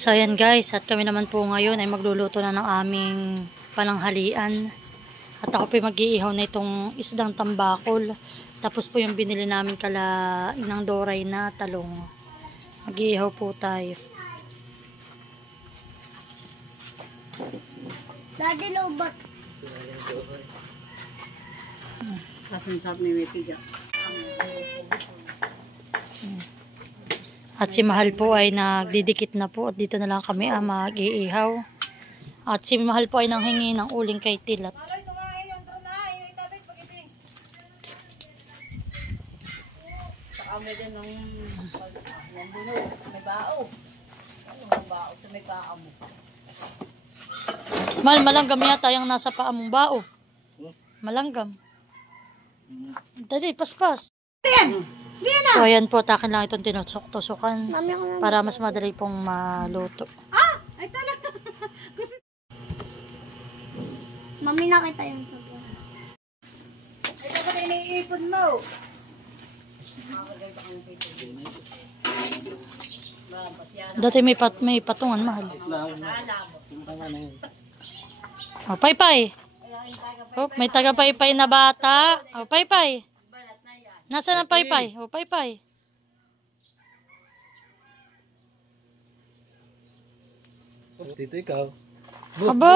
So ayan guys, at kami naman po ngayon ay magluluto na ng aming pananghalian. At ako po mag-iihaw na itong isdang tambakol. Tapos po yung binili namin kala Inang Doray na talong. Mag-iihaw po tayo. Daddy Lobot. Kasensap ni Wetiga. At si Mahal po ay nagdidikit na po at dito na lang kami mag-iihaw. At si Mahal po ay nanghingi ng uling kay Tilat. Saka may din ng bunog. May bao. May bao sa may paa mo. Mahal, malanggam yata yung nasa paa mong bao. Malanggam. Dali, paspas. So ayan po, takin lang itong tinusok-tusukan para mas madali pong maluto. Ay talaga. Mami, nakita yung sabi. Ay dapat iniipon mo. Dati may patungan, Mahal. Oh, Paypay. Oh, may taga Paypay na bata. Oh, Paypay. Nasaan ang Paypay? Oh, Paypay. Dito ikaw. Abo!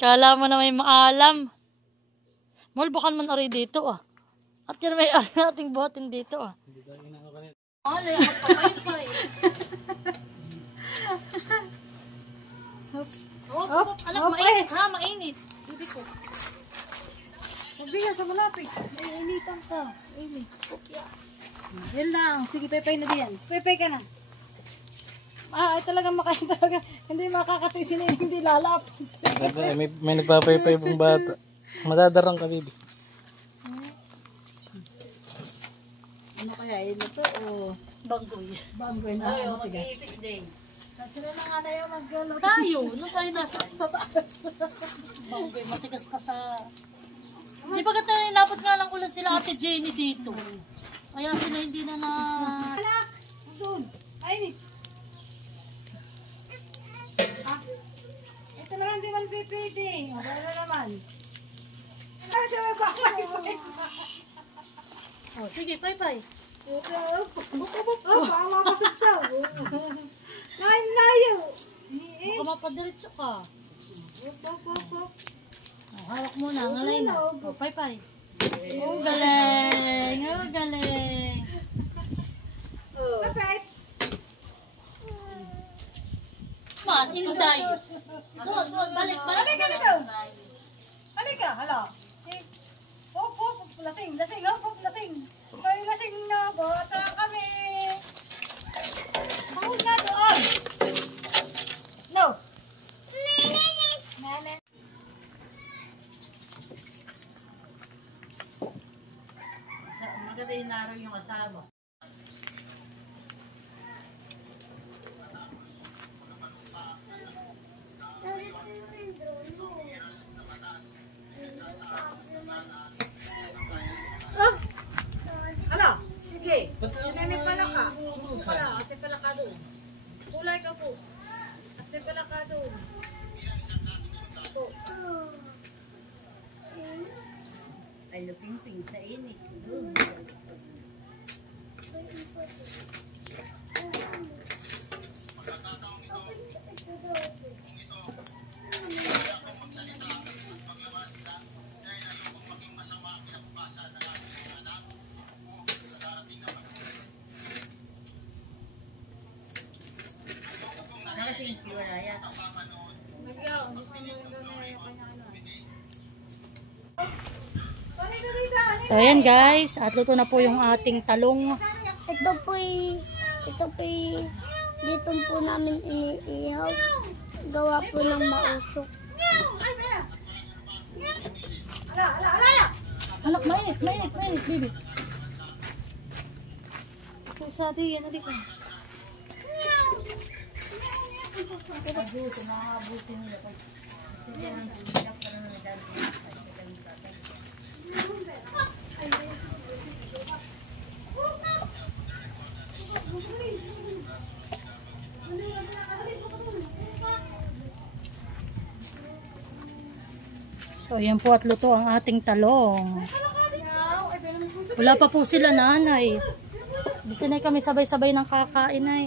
Kala mo na may maalam. Mulbukan man ari dito ah. At yan may ating botin dito ah. Ano yung Paypay? Anak, mainit ha, mainit. Hindi ko. Mabiya sa malapit. Ay, initan ka. Init. Yan lang. Sige, Paypay na diyan. Paypay ka na. Ay talagang makain talaga. Hindi makakatisin na hindi lalap. May nagpapaypay pong bata. Madadarang ka, baby. Ano kaya? Ito to o Banggoy. banggoy na ano tigas? Sila na nga na yung mag-galo. Tayo, nung tayo nasa Banggoy, matigas pa sa... Di ba gata inabot nga ng ulan sila Ate Jenny dito? Kaya sila hindi na Anak! Doon! Ay! Ito naman di man pipidi. Ano naman? Ay, siya may Paypay. Oh, sige, Paypay. Baka makasagsaw. Layo. Baka mapadiretso ka. Hop. Oh, hawak mo na, ngalay na. Oh, Paypay. Oh, galing. Oh, galing. Kapit. Man, inday. Doon, balik. Balik ka dito. Balik ka, hala. Hop, lasing, hop, lasing. May lasing na, bata kami. Mahul na doon. No. Nene. Maganda yung naraw yung kasama. Ano? Sige. Nene pala ka. Pala, ate pala ka doon. Kulay ka po. Ate pala ka doon. Ay, luping-ping sa init. So ayan guys, at luto na po yung ating talong. Ito po'y dito po namin iniihaw. Gawa po ng mausok. Anak, mainit, baby. Pusa di, ano di ka? So, yan po at luto ang ating talong. Wala pa po sila nanay. Sinay kami sabay-sabay ng kakain ay.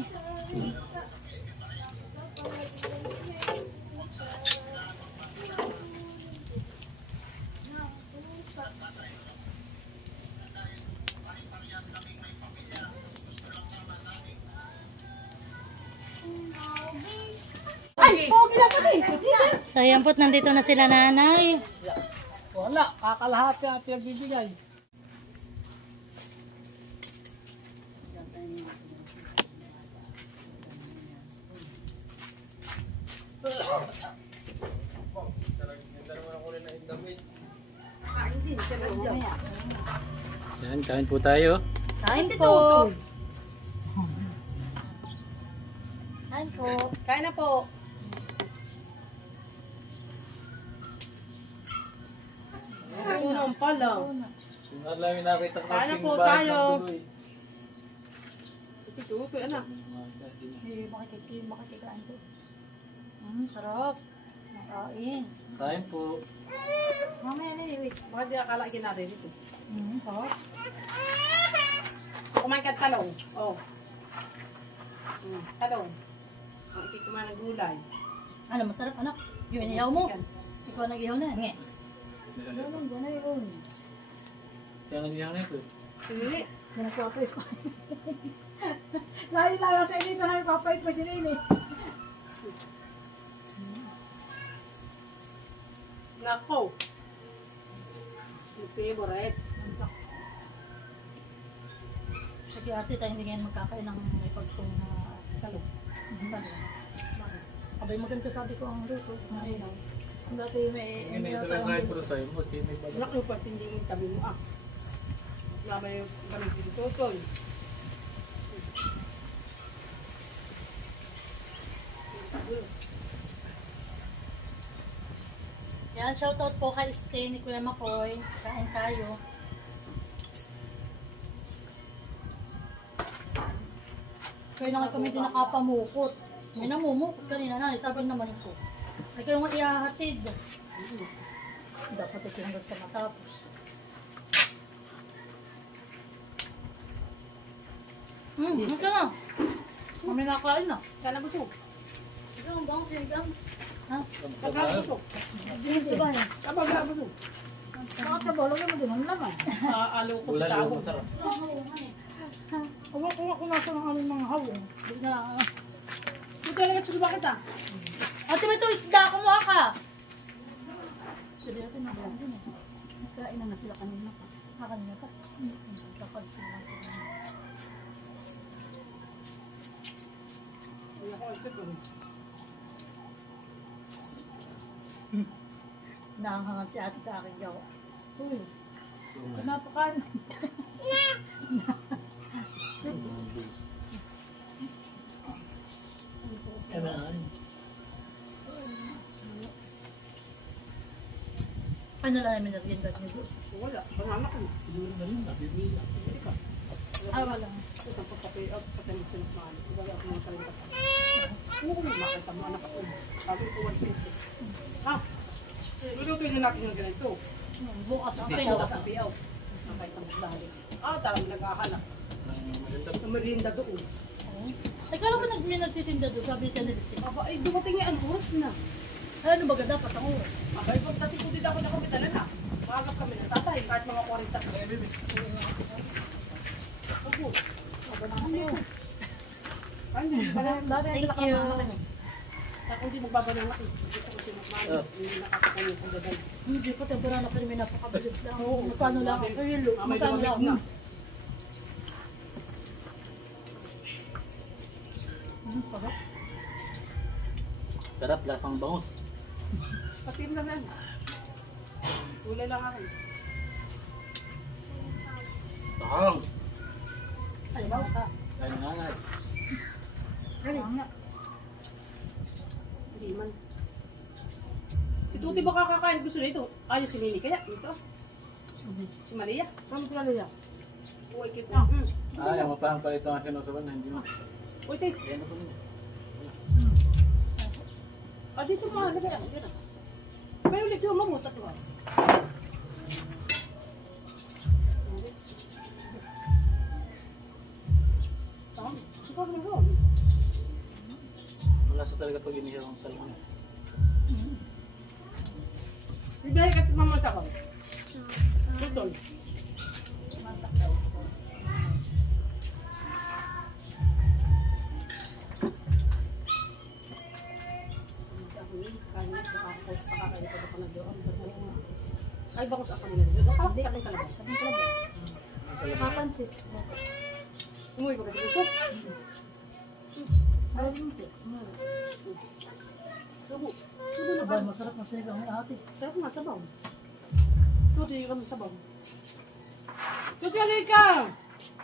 So, yan po, nandito na sila nanay. Wala, kakalahati ang pinagbibigay. Yan, kain po tayo. Kain po. Kain po. Kain na po. Ito naman pala. Kung alam yung nakita ko Kain na yung po bahay tayo. ng tuloy. Ito, anak. Makikikain po. Sarap. Nakain. Kain po. Mamaya na wait. Baka di akalain natin ito. Sarap. Kumain ka talong. Oh. Talong. Oh, ito kumain ng gulay. Ano, masarap anak. Yung inihaw mo. Yan. Ikaw nag-ihaw na. Nge. Gano'n yun. Kaya nandiyan na ito. Hindi. Sinagpapait ko. Layo-layo sa inito na ipapait ko si Nini. Nako. Yung favorite. Sige ate, tayo hindi ngayon magkakain ng may pagtong na talong. Abay maganda sabi ko ang luto. Ayun. Dati may Hindi na ito lang kahit pero sa'yo mo. Hindi may bago. Nako pa hindi mo tabi mo ah. Wala may balik dito tutol. Yan, shoutout po kay Stay ni Kuya Makoy. Kain tayo. Kaya na nga kami din nakapamukot. May namumukot kanina na. Sabi naman ko. Ay kayo nga ihahatid. Dapat ito hanggang sa matapos. Ito na. Kami nakain na. Sana busog. Ikaw, bang sinigang? Ha? Pagka busog. Dito ba yan? Kapag busog. Bakit sa bolo mo din ang laman? Alo ko Wala sa lang tao. masarap. Awak ko ako nasa ng aming mga hawin. Hindi na. Ito lang at susuba kita. Ate, may ito isda ko mo ka. Sabi natin na lang din. Kain na sila kanina pa. Akan niya pa. Kakalsin lang. Nahangan si ate sa akin gawa. Uy, napakain. Ano lang namin nabigyan ba niyo doon? Wala. Panganak ko. Ah, wala. Ito ang pagkape out sa tayo sinukmaan. Wala ako ng kalimta. Ano kung makita mo anak ako? Sabi ko 150. Ha? Lulutuin na natin yung ganito. Bukas ang Ito pera. sa payout. Nakita mo dahil. Talagang naghahanap. Ang merienda doon. Ay, kala ko may nagtitinda doon. Sabi niya nila siya. Aba, ay dumating nga ang oras na. Ano ba ganda? Patang oras. Abay, pagdating ko dito ako na kapitalan na. Magagap kami na tatay, kahit mga 40. Opo. Ano? Thank you. Ako hindi magbabanang ako. Gusto ko sinukmaan. Hindi nakakatayo kung gagay. Hindi pa tempura na kami napakabilis lang. Magkano lang? May Magkano lang? lumamig na. Pagkat. Sarap, lasang bangus. Patim na lang. Kulay lang ako. Tahang. Ay, bawas ka. Ay, nanganay. Hindi man. Si Tuti ba kakakain? Gusto na ito? Ayos si Nini. Kaya ito. Si Maria. Kami ko lalo yan. Uy, cute Ah. na. Yung mapahang pa ito ang sinusuban na hindi mo. Uy, tay. Yan na po niya. Dito ma, lagay ako. Dito. Pero ulit yung mamutat ko. Wala sa talaga pag inihaw ang talong. Ibigay ka mamata ko. Tutol. Ay, bakos ako nila. Hindi ka rin talaga. Kapansit. Umuwi ba kasi gusto? Subo. Subo na ba? Masarap na sinigang ni ate. Sarap nga, sabaw. Tuti yung kami sabaw. Tuti, halika!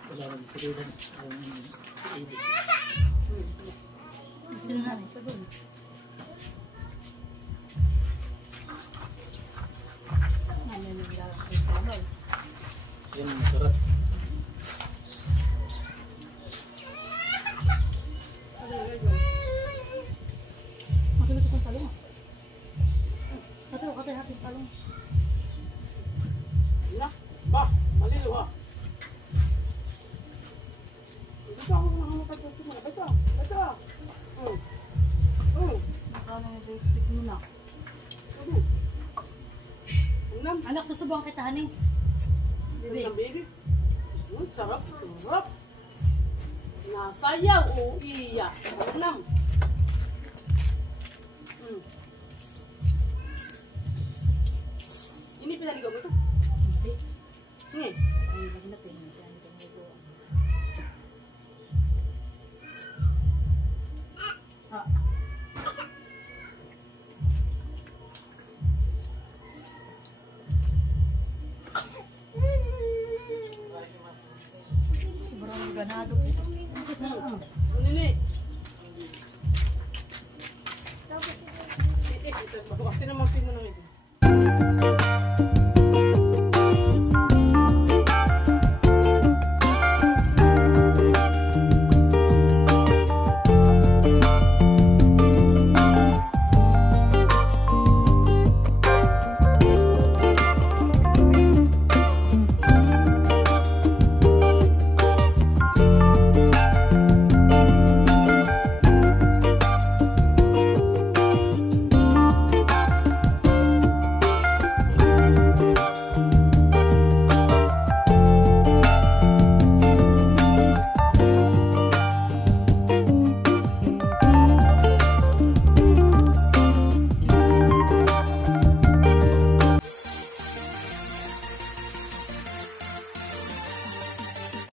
Wala na sa rin. Ibig. Sino na rin? Sabon. Namin yung lalaki ng sabaw. Yan ang masarap. Matulog itong talong. Matulog katay hating talong. Na, ba, malilo ha. Ito ako na mga pagkakas mo. Ito, ito. Nakana yung electric muna. Ulam. Anak, susubukan kita, honey. Ulam, baby. Sarap, sarap. Nasayaw o iyak. Ulam. Ini pinaligaw mo ito? Hindi. Ay, lagi na pinag.